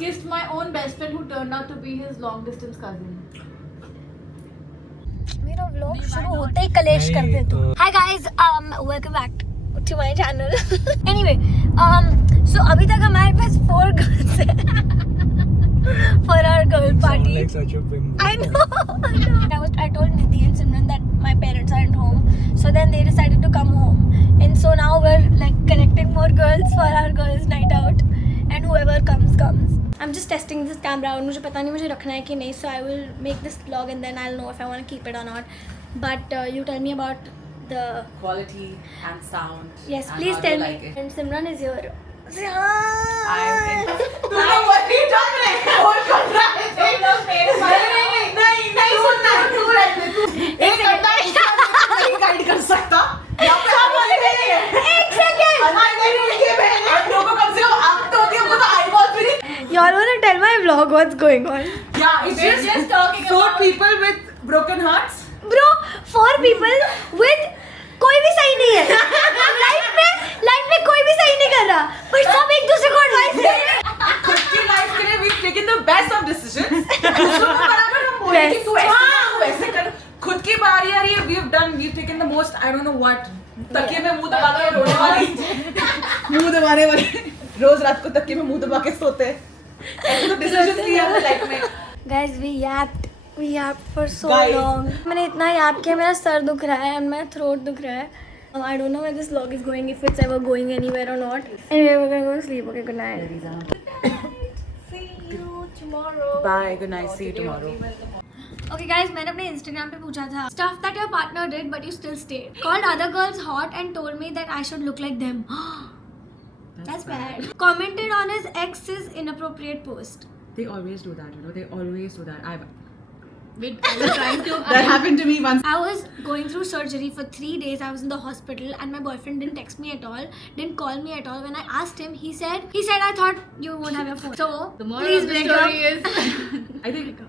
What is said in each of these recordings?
Kissed my own best friend who turned out to be his long distance cousin. मेरा vlog शुरू होते ही कलेश कर दे तू. Hi guys, welcome back to my channel. Anyway, so अभी तक हमारे पास 4 girls हैं for our girl party. Like such a bimbo. I know. I told Nidhi and Simran that my parents aren't home, so then they decided to come home, and so now we're like connecting more girls for our girls' night out, and whoever comes. I'm just testing this camera out. मुझे पता नहीं मुझे रखना है कि नहीं, so I will make this vlog and then I'll know if I want to keep it or not. But you tell me about the quality and sound. Yes, and please how tell you me. like it. And Simran is here. Y'all wanna tell my vlog what's going on? Yeah, it's just talking about people with broken hearts. Bro, 4 people with कोई भी सही नहीं है. Life में कोई भी सही नहीं कर रहा, but सब एक दूसरे को एडवाइस दे रहे हैं. खुद की लाइफ के लिए we've taken the best of decisions. दूसरों को बराबर हम बोलेंगे कि तू ऐसे कर, तू ऐसे कर. खुद की बारी आ रही है. We've taken the most, I don't know what. तकिए में मुंह दबा के रोने वाली, मुंह दबाने वाली. रोज रात को तकिए में मुंह दबा के सोते हैं. ऐसे तो decisions लिया है लाइफ में. Guys, we yapped for so Guys. long. मैंने इतना याप किया, मेरा सर दुख रहा है and my throat दुख रहा है. I don't know where this vlog is going, if it's ever going anywhere or not. Anyway, we're gonna go to sleep. Okay, good night. See you tomorrow. Bye, good night, see you tomorrow. Okay guys, मैंने अपने Instagram पे पूछा था stuff that your partner did but you still stayed. Called other girls hot and told me that I should look like them. That's bad. Commented on his ex's inappropriate post. They always do that, you know. They always do that. Wait, I was trying to. That happened to me once. I was going through surgery for 3 days. I was in the hospital and my boyfriend didn't text me at all, didn't call me at all. When I asked him, he said I thought you won't have your phone. So The moral please of the break story up. is. I think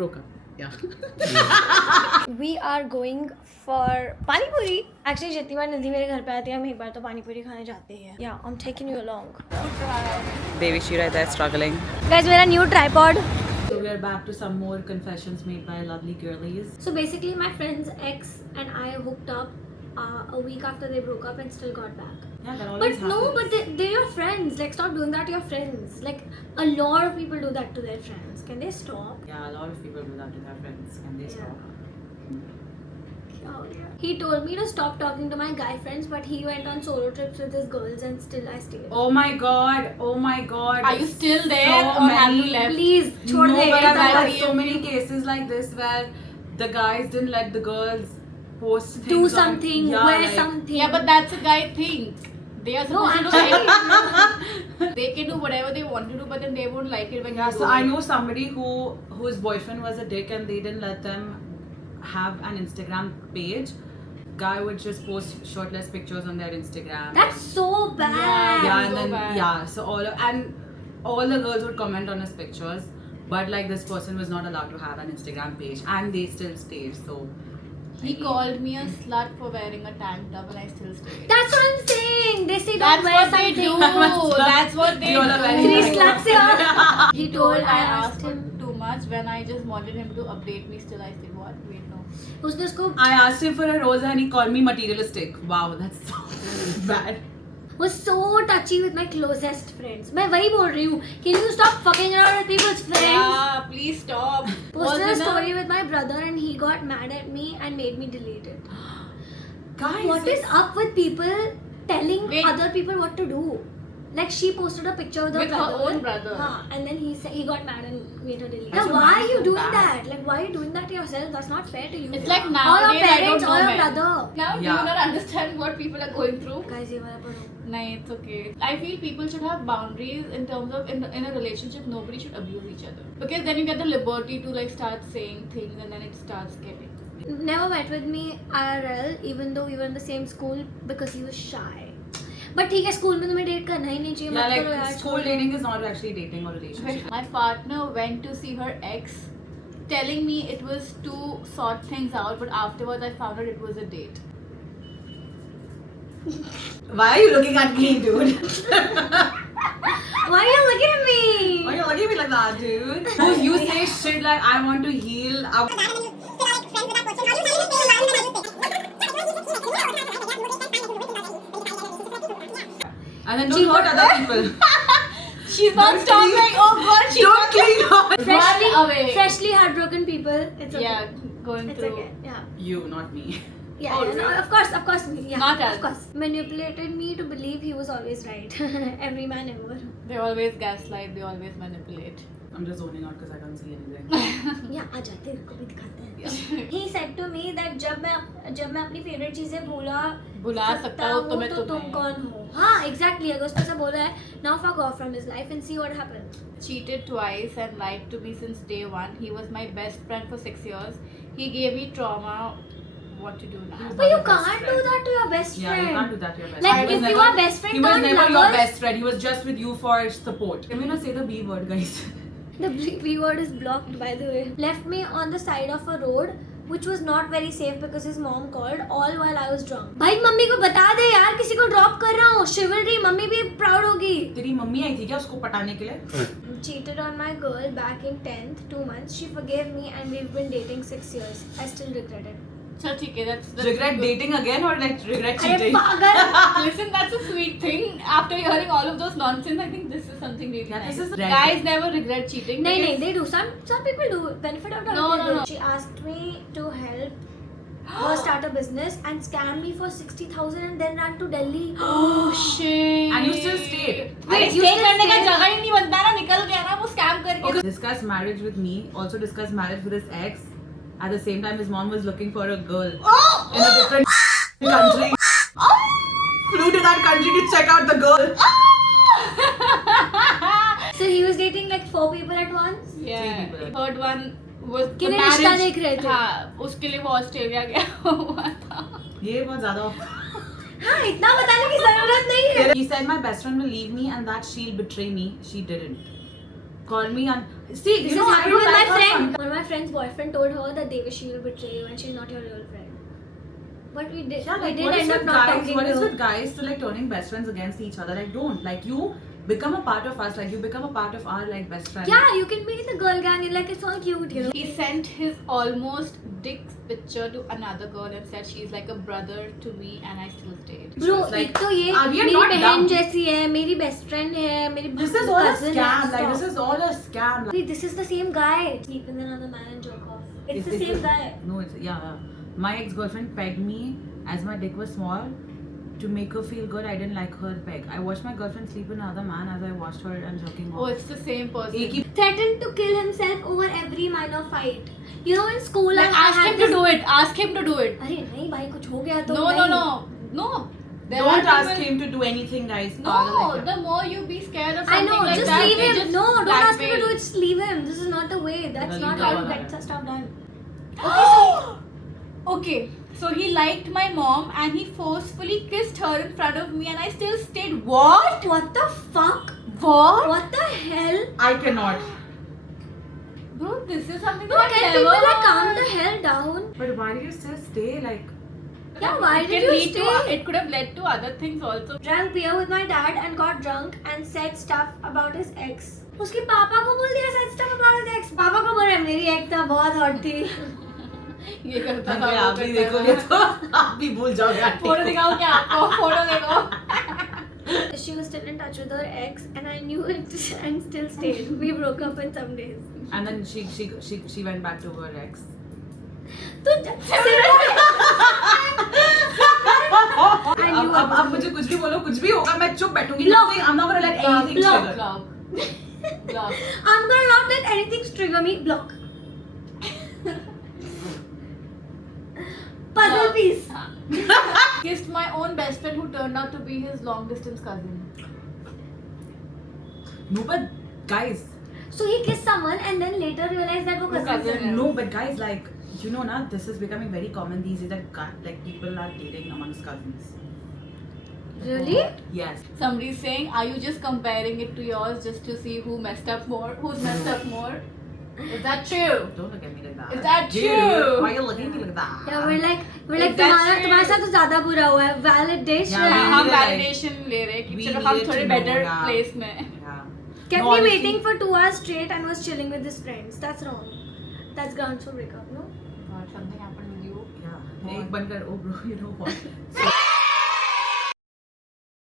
broke up. Yeah. We are going for pani puri. Actually, जितनी बार निधि मेरे घर पे आती है, हम एक बार तो पानी पूरी खाने जाते हैं. Yeah, I'm taking you along. Baby She right there struggling. Guys, मेरा new tripod. So we are back to some more confessions made by lovely girlies. So basically, my friend's ex and I hooked up a week after they broke up and still got back. Yeah, that always But no, happens. but they're your friends. Like, stop doing that to your friends. Like, a lot of people do that to their friends. Can they stop? Yeah, a lot of people do that to their friends. Can they stop? Oh, yeah. He told me to stop talking to my guy friends, but he went on solo trips with his girls and still I stayed. Oh my god! Oh my god! Are you still there So or have you many- left? Please, छोड़ No, they. but ये I've सब had बात- so many cases like this where the guys didn't let the girls post things Do on- something, yeah, wear like- something. Yeah, but that's a guy thing. They are No, supposed I'm to do saying. They can do whatever they want to do, but then they won't like it when Yeah, you so do I it. know somebody whose boyfriend was a dick and they didn't let them have an Instagram page. Guy would just post shirtless pictures on their Instagram. That's so bad. yeah, and so then bad. yeah, so all the girls would comment on his pictures, but like this person was not allowed to have an Instagram page, and they still stayed. So He called me a slut for wearing a tank top and I still stayed. That's what I'm saying. They say don't That's wear what they something. do. That's what they You all are very Three right. sluts here. He told I asked asked him too much when I just wanted him to update me. Still, I said, what? Wait, no. उसने उसको I asked him for a rose and he called me materialistic. Wow, that's so bad. was so touchy with my closest friends. मैं वही बोल रही हूँ. Can you stop fucking around with people's friends? Yeah, please stop. Posted a Wasn't story with my brother and he got mad at me and made me delete it. Guys, What is up with people telling Wait. other people what to do? Like she posted a picture with her With her brother. own brother. And then he got mad and made her delete. That's Now so why nice are you and doing bad. that? Like why are you doing that to yourself? That's not fair to you. It's like or nowadays your I don't parents know or your men. brother. Now do Yeah. you not understand what people are going through? Guys, ये वाला पढ़ो. No, it's okay. I feel people should have boundaries in terms of in a relationship. Nobody should abuse each other because then you get the liberty to like start saying things and then it starts getting. Never met with me IRL even though we were in the same school because he was shy. But ठीक है school में तुम्हें date करना ही नहीं चाहिए. yeah, मत like करो यार, school छोड़ो. dating is not actually dating or relationship. My partner went to see her ex, telling me it was to sort things out, but afterwards I found out it was a date. Why are you looking at me, dude? Why are you looking at me? Why you looking at me like that, dude? You say shit like I want to heal. And then don't hurt other people. She's not stopping. Oh god, she's Don't cling on. Freshly, away. freshly heartbroken people. It's okay. Yeah, going It's through. okay. Yeah. You, not me. Yeah, Oh, yeah, no, really? of course, yeah, Not us. of course. Manipulated me to believe he was always right. Every man ever. They always gaslight. They always manipulate. I'm just zoning out because I can't see anything. Yeah, आ जाते हैं, कभी दिखाते हैं. He said to me that जब मैं अपनी favorite चीजें भुला सकता हूँ तो मैं तो तुम तुम्हें. कौन हो? हाँ, exactly. अगर उसने ऐसा बोला है, now fuck off from his life and see what happens. Cheated twice and lied to me since day one. He was my best friend for 6 years. He gave me trauma. What to do now? But you can't do that to your best Yeah, friend. you can't do that to your best Like, friend. if you are best friend He was turned never your lovers- best friend. He was just with you for support. Can we not say the B word, guys? The B word is blocked, by the way. Left me on the side of a road, which was not very safe because his mom called all while I was drunk. भाई mummy को बता दे यार, किसी को drop कर रहा हूँ. Chivalry, mummy भी proud होगी. तेरी मम्मी आई थी क्या उसको पटाने के लिए? Cheated on my girl back in 10th, 2 months. She forgave me and we've been dating 6 years. I still regret it. So, okay, that's Regret good. dating again or like regret अरे cheating? पागल. Listen, that's a sweet thing. After hearing all of those nonsense, I think this is something really Yeah, nice. this is regret. Guys never regret cheating. नहीं because- नहीं, they do. Some people do. Benefit of doubt. No, they no, do. no. She asked me to help her start a business and scam me for 60,000 and then ran to Delhi. Oh shit. And you still stayed. अरे you stay still करने का stayed? जगह ही नहीं बनता ना, निकल गया ना वो scam करके. Okay. Discuss marriage with me. Also discuss marriage with his ex. At the same time, his mom was looking for a girl in a different country. Flew to that country to check out the girl. So he was dating like 4 people at once. Yeah. people. Third one was the किन्हें रिश्ता marriage. देख रहे थे? हाँ, उसके लिए वो Australia गया हुआ था. ये बहुत ज़्यादा. हाँ, इतना बताने की जरूरत नहीं है. He said my best friend will leave me and that she'll betray me. She didn't. Called me and see. This you has know, I happened don't with my like her friend. sometimes. One of my friend's boyfriend told her that she will betray you and she's not your real friend. But we did. Yeah, we like did what is end up with not guys? talking What to is her. with guys to like turning best friends against each other? Like don't. Like you become a part of us. Like you become a part of our like best friend. Yeah, you can be the girl gang. You're like, it's all cute, you know. He sent his almost dick picture to another girl and said she's like a brother to me and I still stayed. Bro, like, एक तो ये we are मेरी not बहन dumb. जैसी है, मेरी best friend है, मेरी This is all a cousin scam. है. Like Stop. this is all a scam. Like, Wait, this is the same guy. Sleep with another man and jerk off. It's the same guy. No, it's yeah. My ex-girlfriend pegged me as my dick was small to make her feel good. I didn't like her peg. I watched my girlfriend sleep with another man as I watched her and jerking Oh, off. it's the same person. एक ही Threatened to kill himself over every minor fight. You know, in school, Like, I ask had him to this- do it. Ask him to do it. अरे नहीं भाई, कुछ हो गया तो No, नहीं. no, no. No. There don't are ask people- him to do anything, guys. No, Like the more you be scared of I something know, like just that, leave they him. just No, don't ask him to blackmail. do it. Just leave him. This is not the way. That's No, not leave how him to alone. get stuff done. Okay, so he liked my mom and he forcefully kissed her in front of me and I still stayed. What? What the fuck? What? What the hell? I cannot. Bro, this is something Bro, that can I've people never like calm heard. the hell down? But why did you still stay? Like Yeah, why It did can you lead to- stay? It could have led to other things also. Drank beer with my dad and got drunk and said stuff about his ex. उसके पापा को बोल दिया said stuff about his ex. पापा को बोल रहा है मेरी ex था बहुत hot थी. ये करता था, अगर वो आप भी करता देखोगे था। तो आप भी भूल जाओगे आंटी फोटो को। दिखाओ क्या आपको? फोटो देखो. She was still in touch with her ex and I knew it and still stayed. We broke up in some days. And then she went back to her ex. तो अब मुझे कुछ भी बोलो कुछ भी होगा मैं चुप बैठूंगी Block. nothing I'm not gonna let anything Block, trigger. block. Block. I'm gonna not let anything trigger me. Block. Puzzle Block. piece. Kissed my own best friend who turned out to be his long distance cousin. No but guys So he kissed someone and then later realized that वो वो cousins cousin हैं. है. no but guys like you know na this is becoming very common these days that like people are dating amongst cousins. Really? Yes. Somebody's saying, are you just comparing it to yours just to see who messed up more? Who's messed up more? Is that true? Don't look at me like that. Is that Dude, true? why are you looking at me like that? Yeah, we're like Is that true? तुम्हारे साथ तो ज़्यादा बुरा हुआ है. Validation. Yeah, हम needed, like, validation ले रहे हैं कि we चलो हम needed थोड़े to know, better yeah. place में. Yeah. kept No, me honestly. waiting for 2 hours straight and was chilling with his friends. That's wrong. That's grounds for breakup, no? God, something happened with you. Yeah. एक बनकर, oh bro, you know what? So